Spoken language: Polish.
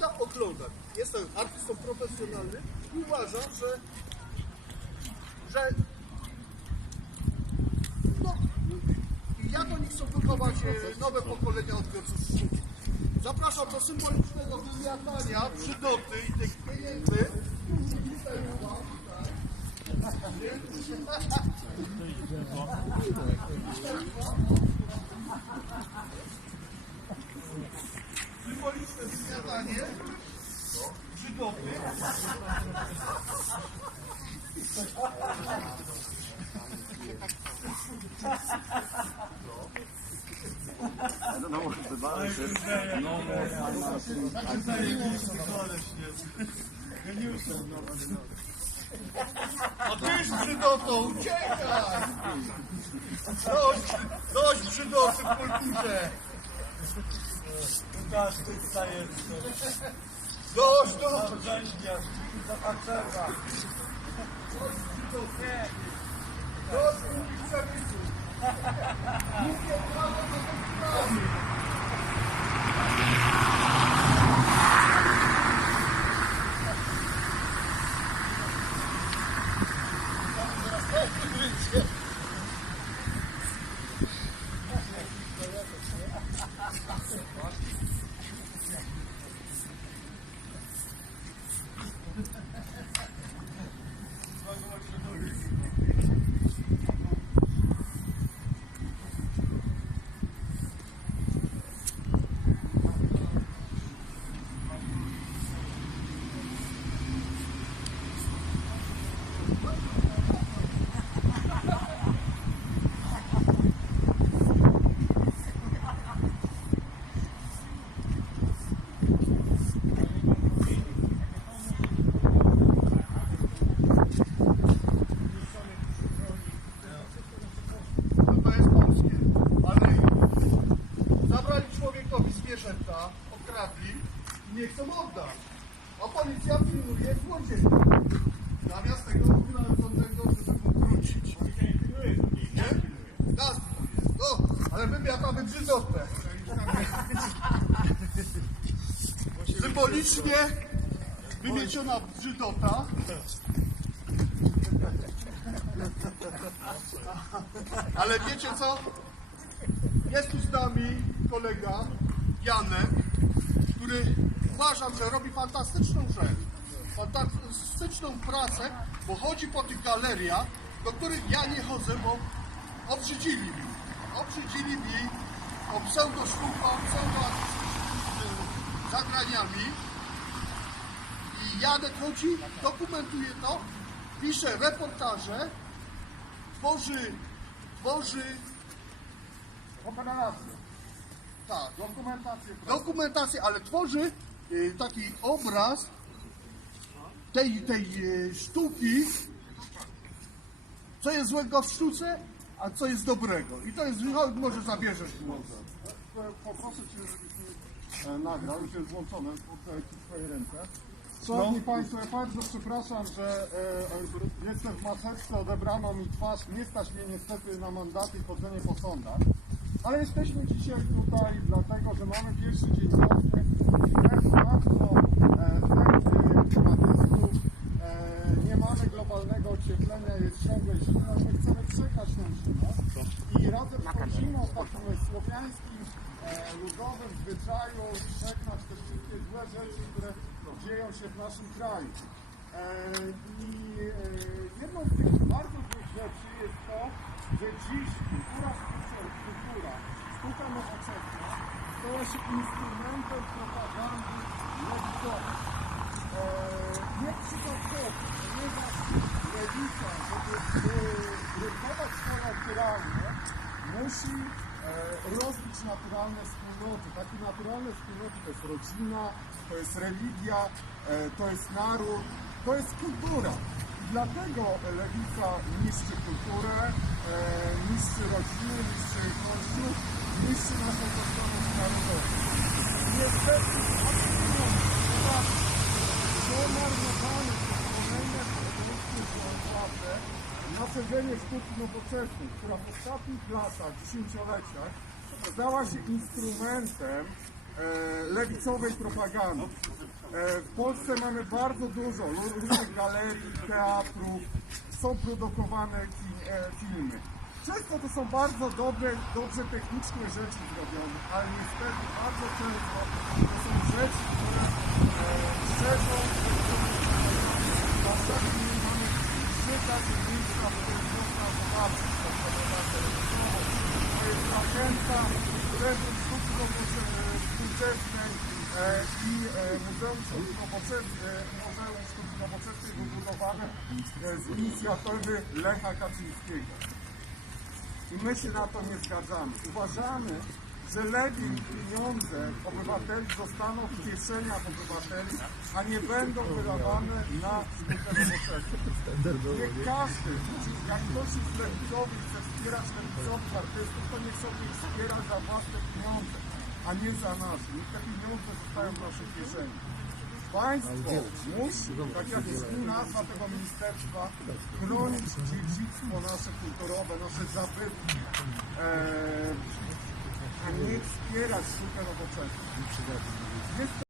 da oglądać. Jestem artystą profesjonalnym i uważam, że, że no, jak oni chcą wychować e, nowe pokolenia odbiorców sztuki. Zapraszam do symbolicznego wymiatania przydoty i tych pieniędzy. Symboliczne wymiatanie przydoty. A ty z brzydoto, uciekaj! Dość, dość brzydoty w kulturze! Dost, dost. Dost, dost. Człowiekowi zwierzęta, okradli i nie chcą oddać. A policja pilnuje złodziei. Zamiast tego należącego, żeby mu wrócić. Nie? Nas pilnuje. No, ale wymiatamy brzydotę. Symbolicznie wymieciona brzydota. Ale wiecie co? Jest tu z nami kolega Janek, który uważam, że robi fantastyczną rzecz. Fantastyczną pracę, bo chodzi po tych galeriach, do których ja nie chodzę, bo obrzydzili mi. Obrzydzili mi o pseudosztuką, pseudoartystycznymi zagraniami. I Janek chodzi, dokumentuje to, pisze reportaże, tworzy, tworzy Operację, tak, dokumentację. dokumentację, ale tworzy y, taki obraz tej, tej y, sztuki, co jest złego w sztuce, a co jest dobrego. I to jest, może zabierzesz głos. Poproszę Cię, żebyś mi e, nagrał, już jest włączone, oddaję Ci w Twoje ręce. Szanowni Państwo, ja bardzo przepraszam, że e, jestem w maseczce, odebrano mi twarz, nie stać mnie niestety na mandaty i chodzenie po sądach. Ale jesteśmy dzisiaj tutaj dlatego, że mamy pierwszy dzień wioski i wbrew bardzo e, chętnych klimatystów e, nie mamy globalnego ocieplenia, jest ciągle zimno, my chcemy przegrać tę zimę i razem z tą zimą takim słowiańskim, e, ludowym zwyczaju przegnać te wszystkie złe rzeczy, które dzieją się w naszym kraju. E, I e, jedną z tych bardzo złych rzeczy jest to, że dziś kultura sztuczna, kultura, sztuka nowoczesna się instrumentem propagandy lewicowej. E, nieprzypadkowo, ponieważ lewica, żeby rynkować swoje naturalne, musi e, rozbić naturalne wspólnoty. Takie naturalne wspólnoty to jest rodzina, to jest religia, e, to jest naród, to jest kultura. Dlatego lewica niszczy kulturę, e, niszczy rodziny, niszczy kościół, niszczy naszą narodową. Niestety, absolutnie, zamarnowane przez kolejne produkty władze nasadzenie sztuki nowoczesnej, która w ostatnich latach, dziesięcioleciach stała się instrumentem e, lewicowej propagandy. E, W Polsce mamy bardzo dużo różnych galerii, teatrów, są produkowane ki- e, filmy. Często to są bardzo dobre, dobrze technicznie rzeczy zrobione, ale niestety bardzo często to są rzeczy, które e, na przykład nie mamy takie miejsca, w których można zobaczyć to, co To jest zachęta Centrum Sztuki Nowocze- Współczesnej e, i e, Muzeum Sztuki Nowoczesnej, Muzeum Sztuki Nowoczesnej wybudowane e, z inicjatywy Lecha Kaczyńskiego. I my się na to nie zgadzamy. Uważamy, że lepiej pieniądze obywateli zostaną w kieszeniach obywateli, a nie będą wydawane na nowoczesną. Niech każdy, jak ktoś jest lewicowy chce wspierać lewicowych artystów, to niech sobie wspiera za własne pieniądze, a nie za nasze. Niech te pieniądze zostają w naszej kieszeni. Państwo musi, tak jak jest nazwa tego ministerstwa, chronić dziedzictwo nasze kulturowe, nasze zabytki, e, a nie wspierać sztukę nowoczesną.